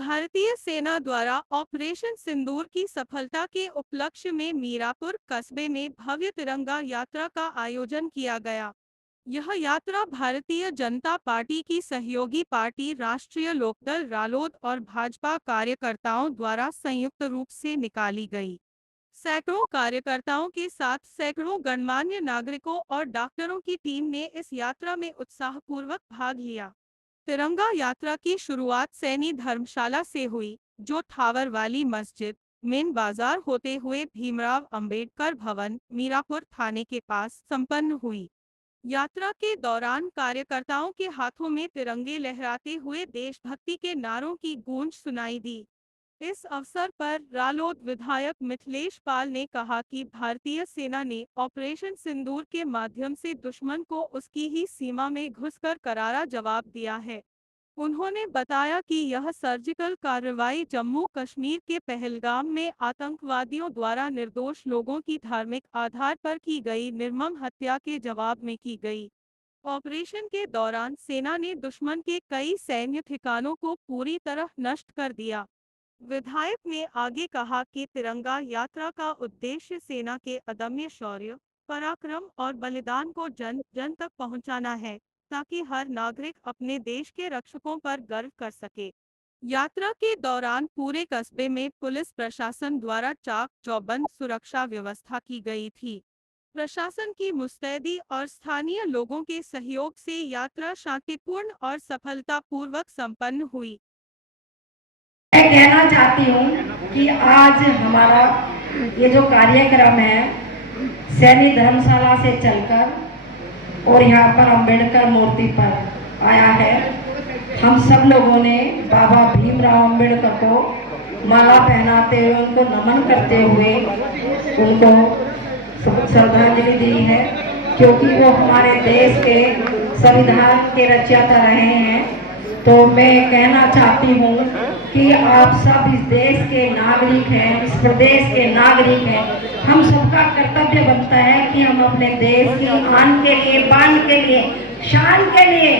भारतीय सेना द्वारा ऑपरेशन सिंदूर की सफलता के उपलक्ष्य में मीरापुर कस्बे में भव्य तिरंगा यात्रा का आयोजन किया गया। यह यात्रा भारतीय जनता पार्टी की सहयोगी पार्टी राष्ट्रीय लोकदल रालोद और भाजपा कार्यकर्ताओं द्वारा संयुक्त रूप से निकाली गई। सैकड़ों कार्यकर्ताओं के साथ सैकड़ों गणमान्य नागरिकों और डॉक्टरों की टीम ने इस यात्रा में उत्साहपूर्वक भाग लिया। तिरंगा यात्रा की शुरुआत सैनी धर्मशाला से हुई, जो थावर वाली मस्जिद, मेन बाजार होते हुए भीमराव अंबेडकर भवन, मीरापुर थाने के पास संपन्न हुई। यात्रा के दौरान कार्यकर्ताओं के हाथों में तिरंगे लहराते हुए देशभक्ति के नारों की गूंज सुनाई दी। इस अवसर पर रालोद विधायक मिथिलेश पाल ने कहा कि भारतीय सेना ने ऑपरेशन सिंदूर के माध्यम से दुश्मन को उसकी ही सीमा में घुसकर करारा जवाब दिया है। उन्होंने बताया कि यह सर्जिकल कार्रवाई जम्मू कश्मीर के पहलगाम में आतंकवादियों द्वारा निर्दोष लोगों की धार्मिक आधार पर की गई निर्मम हत्या के जवाब में की गई। ऑपरेशन के दौरान सेना ने दुश्मन के कई सैन्य ठिकानों को पूरी तरह नष्ट कर दिया। विधायक ने आगे कहा कि तिरंगा यात्रा का उद्देश्य सेना के अदम्य शौर्य, पराक्रम और बलिदान को जन जन तक पहुंचाना है, ताकि हर नागरिक अपने देश के रक्षकों पर गर्व कर सके। यात्रा के दौरान पूरे कस्बे में पुलिस प्रशासन द्वारा चाक चौबंद सुरक्षा व्यवस्था की गई थी। प्रशासन की मुस्तैदी और स्थानीय लोगों के सहयोग से यात्रा शांतिपूर्ण और सफलतापूर्वक संपन्न हुई। मैं कहना चाहती हूँ कि आज हमारा ये जो कार्यक्रम है सैनी धर्मशाला से चलकर और यहाँ पर अंबेडकर मूर्ति पर आया है। हम सब लोगों ने बाबा भीमराव अंबेडकर को माला पहनाते हुए उनको नमन करते हुए उनको श्रद्धांजलि दी है, क्योंकि वो हमारे देश के संविधान के रचयिता रहे हैं। तो मैं कहना चाहती हूँ कि आप सब इस देश के नागरिक हैं, इस प्रदेश के नागरिक हैं। हम सबका कर्तव्य बनता है कि हम अपने देश की आन के लिए, बान के लिए, शान के लिए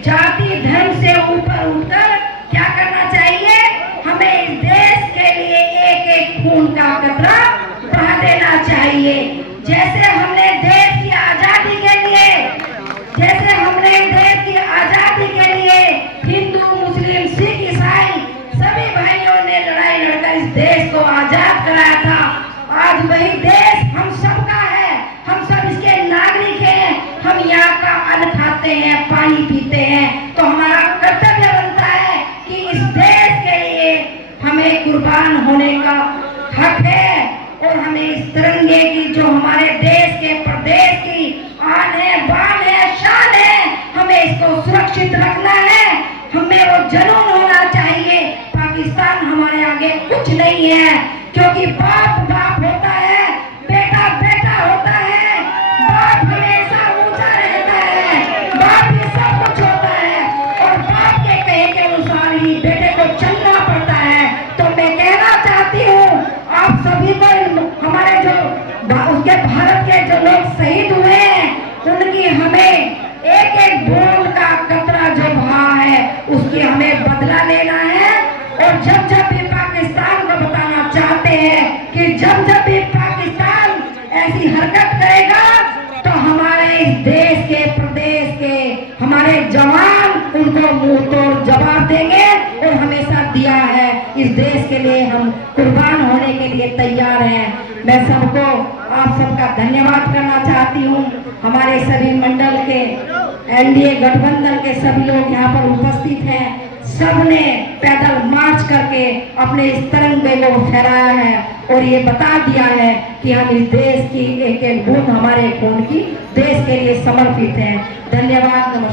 जाति धर्म से ऊपर उठकर क्या करना चाहिए, हमें इस देश के लिए एक एक खून का कतरा बहा देना चाहिए। जैसे हमने देश की आजादी के लिए, जैसे हमने देश की आजादी के लिए हिंदू, मुस्लिम, सिख, ईसाई सभी भाइयों ने लड़ाई लड़कर इस देश को आजाद कराया था, आज वही देश हम सबका है। हम सब इसके नागरिक हैं। हम यहाँ का अन्न खाते हैं, पानी पीते हैं, तो हमारा कर्तव्य बनता है कि इस देश के लिए हमें कुर्बान होने का हक है। और हमें इस तिरंगे की, जो हमारे देश के प्रदेश की आन है, बान है, शान है, हमें इसको सुरक्षित रखना है। हमें वो जुनून होना चाहिए। पाकिस्तान हमारे आगे कुछ नहीं है, क्योंकि बाप बाप होता है, बेटा बेटा होता है। बाप हमेशा ऊंचा रहता है, बाप ही सब कुछ होता है और बाप के कहे के अनुसार ही बेटे को चलना पड़ता है। तो मैं कहना चाहती हूँ आप सभी को, हमारे जो उसके भारत के जो लोग शहीद हुए हैं, उनकी हमें एक एक बूंद का कतरा जो बहा है उसकी हमें बदला लेना है। और जब जब भी पाकिस्तान को बताना चाहते हैं कि जब जब भी पाकिस्तान ऐसी हरकत करेगा तो हमारे इस देश के, प्रदेश के हमारे जवान उनको मुंह तोड़ जवाब देंगे और हमेशा दिया है। इस देश के लिए हम कुर्बान होने के लिए तैयार हैं। मैं सबको, आप सबका धन्यवाद करना चाहती हूँ। हमारे सभी मंडल के, एनडीए गठबंधन के सभी लोग यहाँ पर उपस्थित हैं। सबने पैदल मार्च करके अपने इस तिरंगे को फहराया है और ये बता दिया है कि हम इस देश की एक एक बूंद हमारे खून की देश के लिए समर्पित हैं। धन्यवाद, नमस्कार।